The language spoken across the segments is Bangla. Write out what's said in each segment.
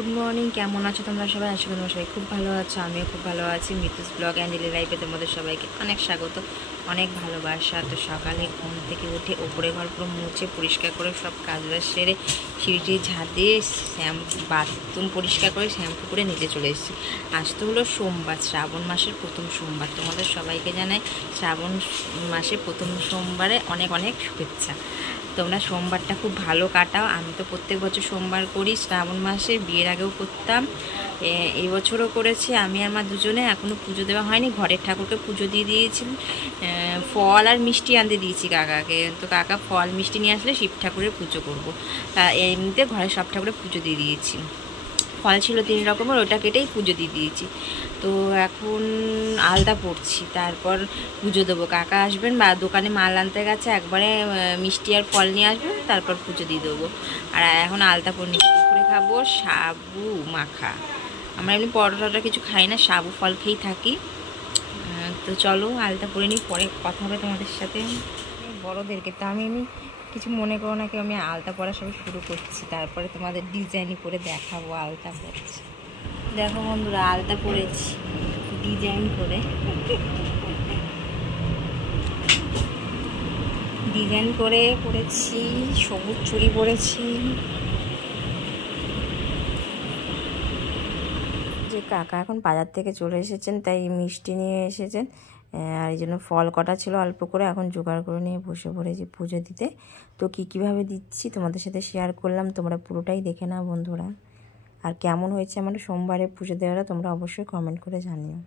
গুড মর্নিং, কেমন আছো তোমরা সবাই? আশা করি তোমরা সবাই খুব ভালো আছো। আমিও খুব ভালো আছি। মিতুস ব্লগ অ্যান্ড ডেলি লাইফে তোমাদের সবাইকে অনেক স্বাগত, অনেক ভালোবাসা। তো সকালে ঘুম থেকে উঠে ওপরে ঘর পুরো মুছে পরিষ্কার করে সব কাজবাজ সেরে সিঁড়িটি ঝাড় দিয়ে বাথরুম পরিষ্কার করে শ্যাম্পু করে নিচে চলে এসেছি। আজ তো হলো সোমবার, শ্রাবণ মাসের প্রথম সোমবার। তোমাদের সবাইকে জানাই শ্রাবণ মাসের প্রথম সোমবারে অনেক অনেক শুভেচ্ছা। তোমরা সোমবারটা খুব ভালো কাটাও। আমি তো প্রত্যেক বছর সোমবার করি, শ্রাবণ মাসে বিয়ের আগেও করতাম, এই বছরও করেছি। আমি আর মা দুজনে, এখনও পুজো দেওয়া হয়নি। ঘরের ঠাকুরকে পুজো দিয়ে দিয়েছি, ফল আর মিষ্টি আনতে দিয়েছি কাকাকে। তো কাকা ফল মিষ্টি নিয়ে আসলে শিব ঠাকুরের পুজো করবো। তা এমনিতে ঘরের সব ঠাকুরের পুজো দিয়ে দিয়েছি। ফল ছিল 3 রকমের, ওটা কেটেই পুজো দিয়ে দিয়েছি। তো এখন আলতা পড়ছি, তারপর পুজো দেবো। কাকা আসবেন বা দোকানে মাল আনতে গেছে, একবারে মিষ্টি আর ফল নিয়ে আসবেন, তারপর পুজো দিয়ে দেবো। আর এখন আলতা পড়ে নিচ্ছি। দুপুরে খাবো সাবু মাখা। আমরা এমনি পরোটা কিছু খাই না, সাবু ফল খেয়েই থাকি। তো চলো আলতা পরে নিই, পরে কথা হবে তোমাদের সাথে। বড়োদেরকে তো আমি এমনি কিছু মনে করো না, আমি আলতা পরা সব শুরু করছি, তারপরে তোমাদের ডিজাইনই করে দেখাবো আলতা পরছি। দেখো বন্ধুরা, আলতা পরেছি ডিজাইন করে, ডিজাইন করে পরেছি। সবুজ চুড়ি পরেছি। যে কাকা এখন বাজার থেকে চলে এসেছেন, তাই মিষ্টি নিয়ে এসেছেন। আর এই জন্য ফল কটা ছিল অল্প করে, এখন জোগাড় করে নিয়ে বসে পড়েছি পুজো দিতে। তো কীভাবে দিচ্ছি তোমাদের সাথে শেয়ার করলাম, তোমরা পুরোটাই দেখে নাও বন্ধুরা। আর কেমন হয়েছে আমার সোমবারে পুজো দেওয়াটা তোমরা অবশ্যই কমেন্ট করে জানিও।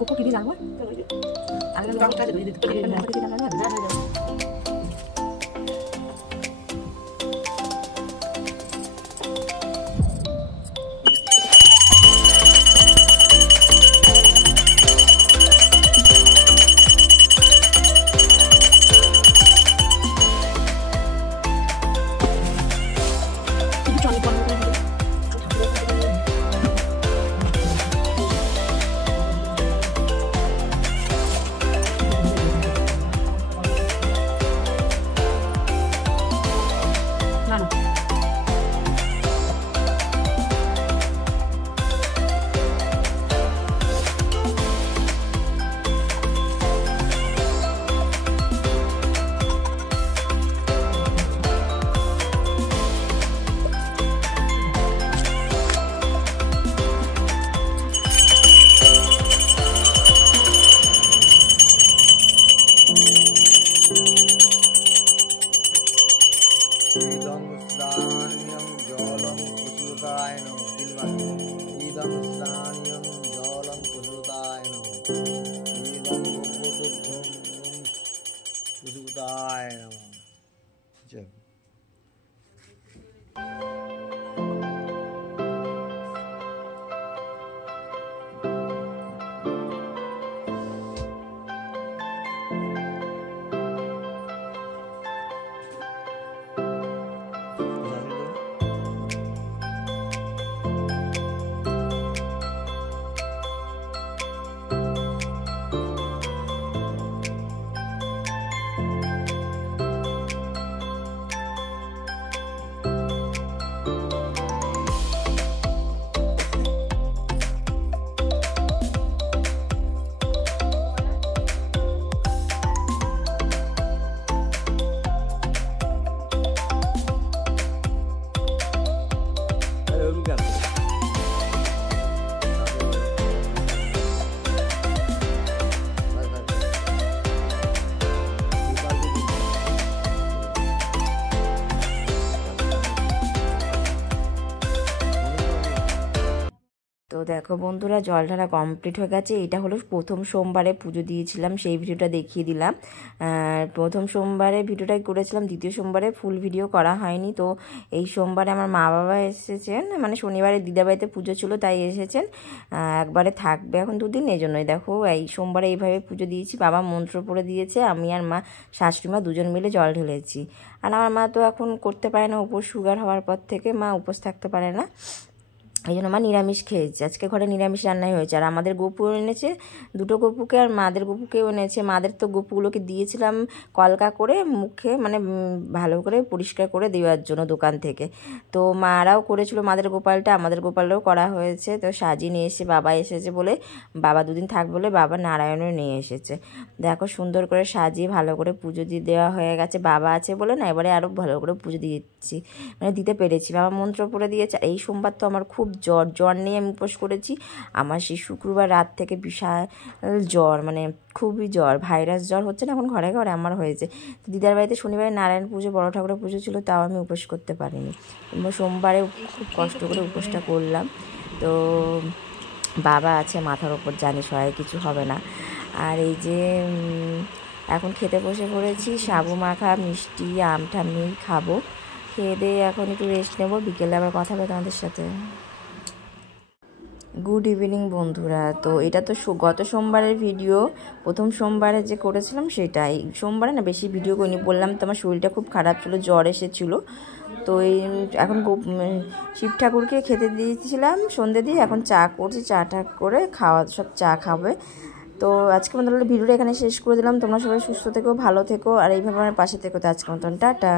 গোপু কি দিয়ে জানবো তো দেখো বন্ধুরা জল ঢালা কমপ্লিট হয়ে গেছে। এটা হলো প্রথম সোমবারে পুজো দিয়েছিলাম, সেই ভিডিওটা দেখিয়ে দিলাম। প্রথম সোমবারে ভিডিওটাই করেছিলাম, দ্বিতীয় সোমবারে ফুল ভিডিও করা হয়নি। তো এই সোমবারে আমার মা বাবা এসেছেন, মানে শনিবারে দিদাবাড়িতে পুজো ছিল তাই এসেছেন, একবারে থাকবে এখন 2 দিন, এই জন্যই দেখো এই সোমবারে এইভাবে পুজো দিয়েছি। বাবা মন্ত্র পড়ে দিয়েছে, আমি আর মা শাশুড়ি মা দুজন মিলে জল ঢেলেছি। আর আমার মা তো এখন করতে পারে না, উপোস, সুগার হওয়ার পর থেকে মা উপোস থাকতে পারে না, এই জন্য মা নিরামিষ খেয়েছে। আজকে ঘরে নিরামিষ রান্নাই হয়েছে। আর আমাদের গপু এনেছে 2টো গপুকে, আর মাদের গপুকেও এনেছে। মাদের তো গপুগুলোকে দিয়েছিলাম কলকা করে মুখে, মানে ভালো করে পরিষ্কার করে দেওয়ার জন্য দোকান থেকে। তো মারাও করেছিল মাদের গোপালটা, আমাদের গোপালটাও করা হয়েছে। তো সাজিয়ে নিয়ে এসে বাবা এসেছে বলে, বাবা 2 দিন থাকবে বলে বাবা নারায়ণও নিয়ে এসেছে। দেখো সুন্দর করে সাজিয়ে ভালো করে পুজো দিয়ে দেওয়া হয়ে গেছে। বাবা আছে বলে না, এবারে আরও ভালো করে পুজো দিয়েছি, মানে দিতে পেরেছি। বাবা মন্ত্র পড়ে দিয়েছে। এই সোমবার তো আমার খুব জ্বর নিয়ে আমি উপোস করেছি। আমার সেই শুক্রবার রাত থেকে বিশাল জ্বর, মানে খুবই জ্বর, ভাইরাস জ্বর হচ্ছে না এখন ঘরে ঘরে, আমার হয়েছে। তো দিদার বাড়িতে শনিবারে নারায়ণ পুজো, বড় ঠাকুরের পুজো ছিল, তাও আমি উপোস করতে পারিনি। সোমবারে খুব কষ্ট করে উপোসটা করলাম। তো বাবা আছে মাথার ওপর, জানি সবাই কিছু হবে না। আর এই যে এখন খেতে বসে পড়েছি, সাবু মাখা মিষ্টি আম ঠাম নিয়েই খাবো। খেয়ে দিয়ে এখন একটু রেস্ট নেবো, বিকেলে আবার কথা হবে তোমাদের সাথে। গুড ইভিনিং বন্ধুরা। তো এটা তো গত সোমবারের ভিডিও, প্রথম সোমবারে যে করেছিলাম সেটাই। সোমবারে না বেশি ভিডিও করিনি, বললাম তো আমার শরীরটা খুব খারাপ ছিল, জ্বর এসেছিলো। তো এই এখন শিব ঠাকুরকে খেতে দিয়েছিলাম সন্ধ্যে দিয়ে, এখন চা করছি, চাটা করে খাওয়া, সব চা খাবে। তো আজকে মতন ভিডিওটা এখানে শেষ করে দিলাম। তোমরা সবাই সুস্থ থেকো, ভালো থেকো, আর এইভাবে আমার পাশে থেকো। তো আজকে মতন টাটা।